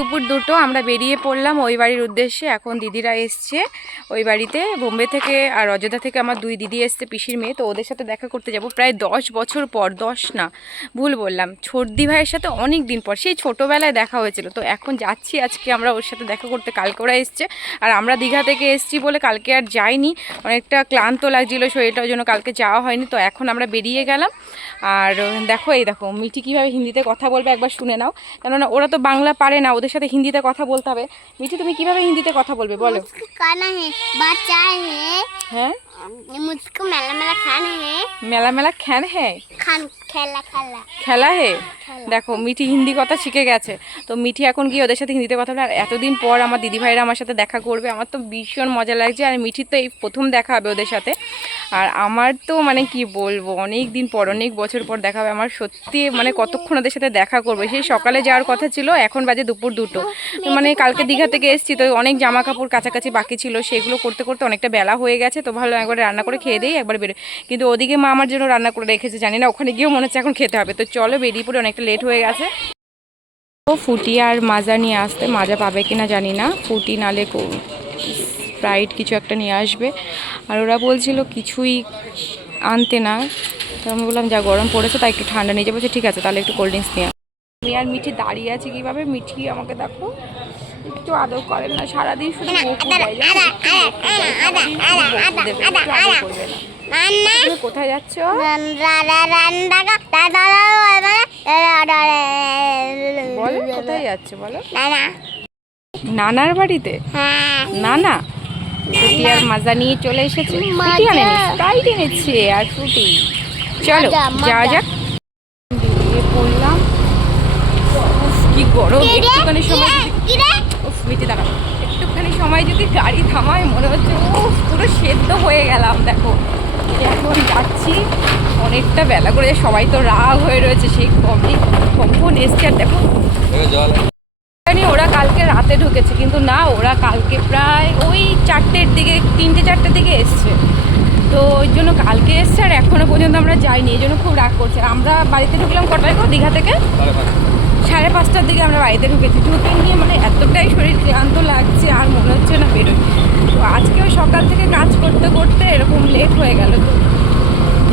দুপুর দুটো আমরা বেরিয়ে পড়লাম ওই বাড়ির উদ্দেশ্যে। এখন দিদিরা এসছে ওই বাড়িতে। বোম্বে থেকে আর অযোধ্যা থেকে আমার দুই দিদি এসছে পিসির মেয়ে। তো ওদের সাথে দেখা করতে যাব প্রায় দশ বছর পর, দশ না, ভুল বললাম। ছোটদি ভাইয়ের সাথে অনেক দিন পর, সেই ছোটোবেলায় দেখা হয়েছিল। তো এখন যাচ্ছি আজকে আমরা ওর সাথে দেখা করতে। কালকে ওরা এসছে। আর আমরা দীঘা থেকে এসছি বলে কালকে আর যাইনি। অনেকটা ক্লান্ত লাগছিল শরীরটার জন্য কালকে যাওয়া হয়নি। তো এখন আমরা বেরিয়ে গেলাম। আর দেখো, এই দেখো, মিঠি কীভাবে হিন্দিতে কথা বলবে একবার শুনে নাও। কেননা ওরা তো বাংলা পারে না, ওদের ওদের সাথে হিন্দিতে কথা বলতে হবে। মিঠু তুমি কীভাবে হিন্দিতে কথা বলবে? বলো। কানা হে বাচ্চা হে হ্যাঁ? मुझको मेला मेला खाना है মেলা মেলা খ্যান হ্যাঁ खान खेला खेला খেলা হে দেখো মিঠি হিন্দি কথা শিখে গেছে তো মিঠি এখন গিয়ে ওদের সাথে হিন্দিতে কথা বলে আর এতদিন পর আমার দিদিভাইরা আমার সাথে দেখা করবে আমার তো ভীষণ মজা লাগছে আর মিঠির তো এই প্রথম দেখা হবে ওদের সাথে আর আমার তো মানে কি বলবো অনেক দিন পর অনেক বছর পর দেখা হবে আমার সত্যি মানে কতক্ষণ ওদের সাথে দেখা করবে সেই সকালে যাওয়ার কথা ছিল এখন বাজে দুপুর দুটো মানে কালকে দীঘা থেকে এসেছি তো অনেক জামা কাপড় কাছাকাছি বাকি ছিল সেগুলো করতে করতে অনেকটা বেলা হয়ে গেছে তো ভালো একবার রান্না করে খেয়ে দিই, একবার বেরো কিন্তু ওদিকে মা আমার জন্য রান্না করে রেখেছে, জানি না, ওখানে গিয়েও মনে হচ্ছে এখন খেতে হবে। তো চলো বেরিয়ে পড়ে, অনেকটা লেট হয়ে গেছে। ফুটি আর মাজা নিয়ে আসতে, মাজা পাবে কিনা জানি না। ফুটি নালে স্প্রাইট কিছু একটা নিয়ে আসবে। আর ওরা বলছিল কিছুই আনতে না। তো আমি বললাম, যা গরম পড়েছে তাই একটু ঠান্ডা নিয়ে যাব। ঠিক আছে, তাহলে একটু কোল্ড ড্রিঙ্কস নিয়ে। আমি আর মিঠি দাঁড়িয়ে আছি কীভাবে? মিঠি আমাকে দেখো। একটু আদর করেন না সারাদিন শুধু বকু দেয় কোথায় যাচ্ছ? বলো কোথায় যাচ্ছে বলো? নানার বাড়িতে? নানা? ফুটি আর মাজা নিয়ে চলে এসেছে। ফুটি তাই টেনেছে আর ফুটি চলো যাওয়া যাক। কি গরম? একটুখানি সময় যদি কিরে? উফ মিটি দাঁড়াও একটুখানি সময় যদি গাড়ি থামায় মনে হচ্ছে ও পুরো সেদ্ধ হয়ে গেলাম দেখো। এখন যাচ্ছি। অনেকটা বেলা করে সবাই তো রাগ হয়ে রয়েছে সেই কমই কখন এসছে আর দেখো। জানি ওরা কালকে রাতে ঢুকেছে কিন্তু না ওরা কালকে প্রায় ওই চারটের দিকে তিনটে চারটের দিকে এসছে। তো ওই জন্য কালকে এসছে আর এখনও পর্যন্ত আমরা যাইনি এই জন্য খুব রাগ করছে। আমরা বাড়িতে ঢুকলাম কটায় দীঘা থেকে? সাড়ে পাঁচটার দিকে আমরা বাড়িতে ঢুকেছি। ঢুকে নিয়ে মানে এতটাই শরীর ক্লান্ত লাগছে, আর মনে হচ্ছে না বেরোয় তো আজকেও সকাল থেকে কাজ করতে করতে এরকম লেট হয়ে গেল তো।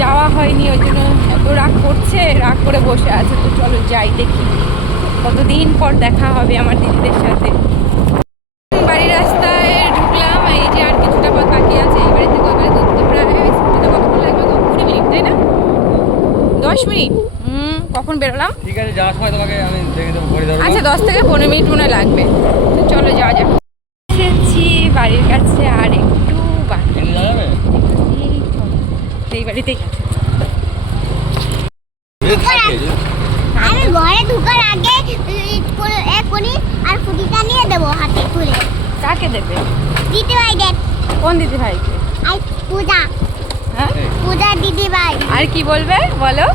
যাওয়া হয়নি, ওই জন্য এত রাগ করছে, রাগ করে বসে আছে। তো চলো যাই দেখি। কতদিন পর দেখা হবে আমার দিদিদের সাথে বাড়ির রাস্তায় ঢুকলাম এই যে আর কিছুটা পথ বাকি আছে এই বাড়ি থেকে ওই বাড়ি ঘুরতে প্রায় স্কুটিতে কতক্ষণ লাগবে গো? কুড়ি মিনিট তাই না দশ মিনিট হুম কখন বেরোলাম ঠিক আছে যাওয়ার সময় তোমাকে আমি দেখে দেবো করে দেবো আচ্ছা দশ থেকে পনেরো মিনিট মনে লাগবে। তো চলো যাওয়া যাক। এসেছি বাড়ির কাছে আর একটু বাকি। এই চলো। এই বাড়িতেই আছে। আমি ঘরে ঢুকার আগে এক আর ফুটিটা নিয়ে দেবো হাতে কাকে দেবে? দিদি ভাই দেখ কোন দিদি ভাইকে আই পূজা। হ্যাঁ? পূজা দিদি ভাই আর কি বলবে? বলো।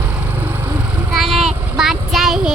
কানে বাচ্চা হে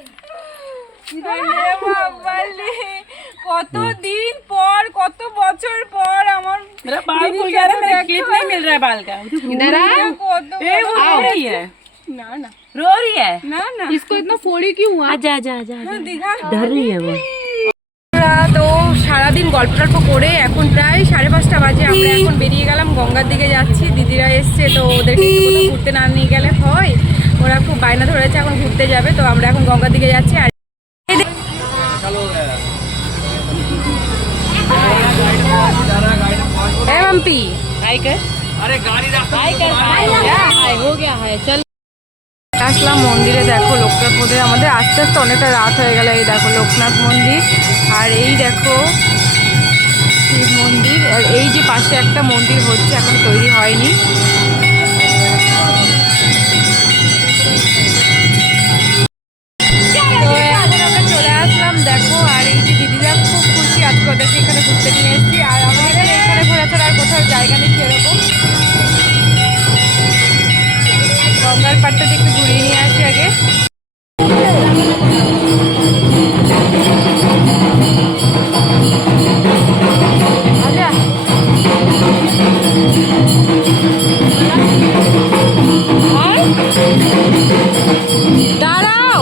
इधर आ इधर বাবালে কত দিন পর কত বছর পর আমার मेरा बाल खुल गया है मेरा क्लिप नहीं मिल रहा है बाल का इधर आ কত ए वो रो रही है না না रो रही है না না इसको इतना फोड़ी क्यों आजा आजा आजा आजा দীঘা डर रही है वो আমরা তো সারাদিন গল্প টল্প করে এখন প্রায় সাড়ে পাঁচটা বাজে আমরা এখন বেরিয়ে গেলাম গঙ্গার দিকে যাচ্ছি দিদিরা এসছে তো ওদেরকে একটু কোথাও ঘুরতে না নিয়ে গেলে হয় ওরা খুব বায়না ধরেছে এখন ঘুরতে যাবে তো আমরা এখন গঙ্গার দিকে যাচ্ছি আর এ মাম্পি हाय कर अरे गाड़ी रास्ता हाय कर हाय हाय हो गया हाय चल আসলাম মন্দিরে দেখো লোকনাথ মন্দিরে আমাদের আস্তে আস্তে অনেকটা রাত হয়ে গেল এই দেখো লোকনাথ মন্দির আর এই দেখো শিব মন্দির আর এই যে পাশে একটা মন্দির হচ্ছে এখন তৈরি হয়নি তো এখন আমরা চলে আসলাম দেখো আর এই যে দিদি আজকে ওদেরকে এখানে ঘুরতে নিয়ে এসেছি আর আমাদের এখানে এখানে ঘোরা কোথাও জায়গা নেই সেরকম গঙ্গার পাড়টা দিয়ে একটু ঘুরিয়ে নিয়ে আসি আগে। আচ্ছা। দাঁড়াও।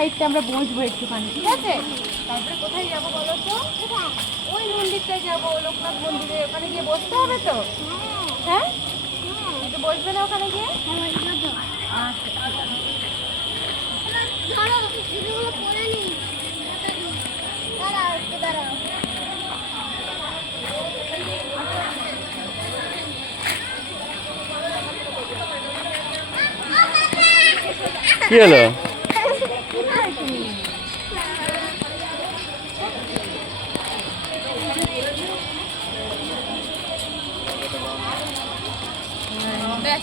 সাইডটা আমরা বসবো একটুখানি ঠিক আছে? তারপরে কোথায় যাব বলো তো? ওই মন্দিরটায় যাব লোকনাথ মন্দিরে ওখানে গিয়ে বসতে হবে তো? হ্যাঁ? একটু বসবে না ওখানে গিয়ে? আচ্ছা দাঁড়াও,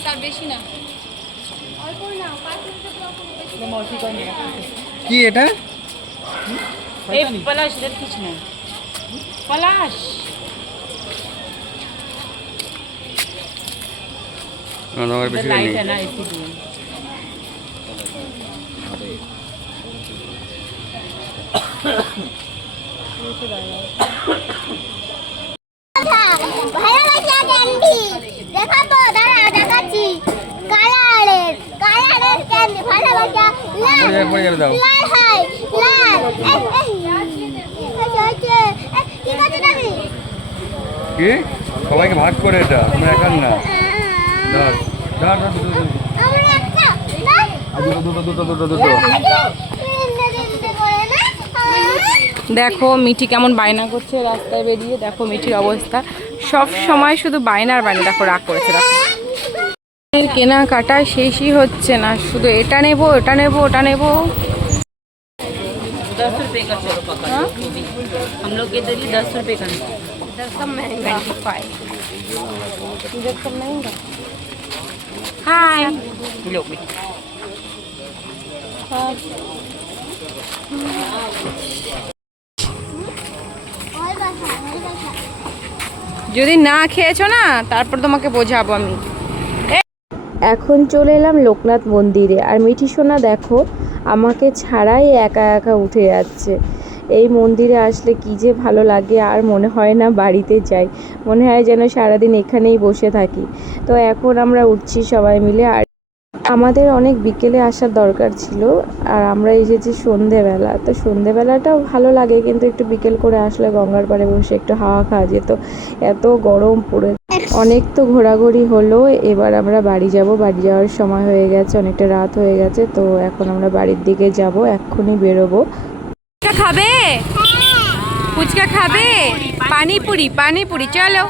তার বেশি না কি এটা এই পলাশ এটা কিছু না পলাশ তোমার বেশি নেই না একটু ভালো লাগছে দেখো পড়ে যাবে, পড়ে যাবে, দাও। কি সবাইকে ভাগ করে এটা আমরা একার না। ধর ধর দুটো দুটো দুটো দুটো দেখো মিঠি কেমন বায়না করছে রাস্তায় বেরিয়ে। দেখো মিঠির অবস্থা। সব সময় শুধু বায়নার আর বায়না। দেখো রাগ করেছে দেখো এর কেনাকাটা শেষই হচ্ছে না শুধু এটা নেবো এটা নেবো ওটা নেবো दस रुपए का चलो पकड़ हाँ? वो भी। हम लोग के इधर ही दस रुपए का इधर सब महंगा इधर सब महंगा हाय लोग भी ওই বাসা ওই বাসা যদি না খেয়েছো না তারপর তোমাকে বোঝাবো আমি এখন চলে এলাম লোকনাথ মন্দিরে। আর মিঠি সোনা, দেখো, আমাকে ছাড়াই একা একা উঠে যাচ্ছে। এই মন্দিরে আসলে কি যে ভালো লাগে, আর মনে হয় না বাড়িতে যাই। মনে হয় যেন সারাদিন এখানেই বসে থাকি। তো এখন আমরা উঠছি সবাই মিলে। আর আমাদের অনেক বিকেলে আসার দরকার ছিল, আর আমরা এসেছি সন্ধেবেলা। তো সন্ধেবেলাটাও ভালো লাগে, কিন্তু একটু বিকেল করে আসলে গঙ্গার পাড়ে বসে একটু হাওয়া খাওয়া যেত। এত গরম পড়ে অনেক তো ঘোরাঘুরি হলো, এবার আমরা বাড়ি যাব। বাড়ি যাওয়ার সময় হয়ে গেছে, অনেকটা রাত হয়ে গেছে, তো এখন আমরা বাড়ির দিকে যাব, এক্ষুনি বেরোবো। খাবে? ফুচকা খাবে? পানিপুরি পানিপুরি, চলো।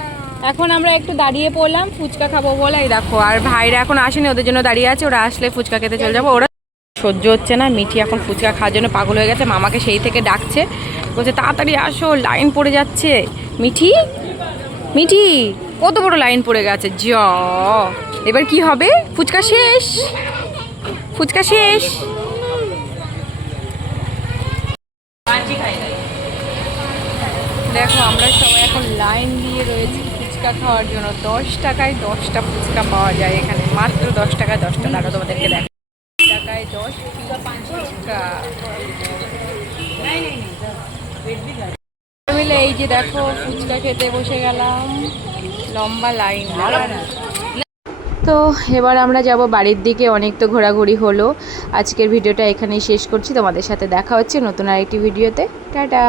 এখন আমরা একটু দাঁড়িয়ে পড়লাম, ফুচকা খাব বলে এই দেখো, আর ভাইরা এখন আসেনি, ওদের জন্য দাঁড়িয়ে আছে, ওরা আসলে ফুচকা খেতে চলে যাব। ওরা সহ্য হচ্ছে না, মিঠি এখন ফুচকা খাওয়ার জন্য পাগল হয়ে গেছে, মামাকে সেই থেকে ডাকছে, বলছে, তাড়াতাড়ি আসো, লাইন পড়ে যাচ্ছে। মিঠি? মিঠি? কত বড় লাইন পড়ে গেছে, জ। এবার কি হবে? ফুচকা শেষ। ফুচকা শেষ। দেখো, আমরা সবাই এখন লাইন দিয়ে রয়েছি ফুচকা খাওয়ার জন্য। দশ টাকায় দশটা ফুচকা পাওয়া যায় এখানে। মাত্র দশ টাকায় দশটা। টাকা তোমাদেরকে দেখ। টাকায় দশ ফুচকা। মিলে এই যে দেখো, ফুচকা খেতে বসে গেলাম। লম্বা লাইন। তো এবার আমরা যাব বাড়ির দিকে, অনেক তো ঘোরাঘুরি হলো। আজকের ভিডিওটা এখানেই শেষ করছি। তোমাদের সাথে দেখা হচ্ছে নতুন আরেকটি ভিডিওতে। টাটা!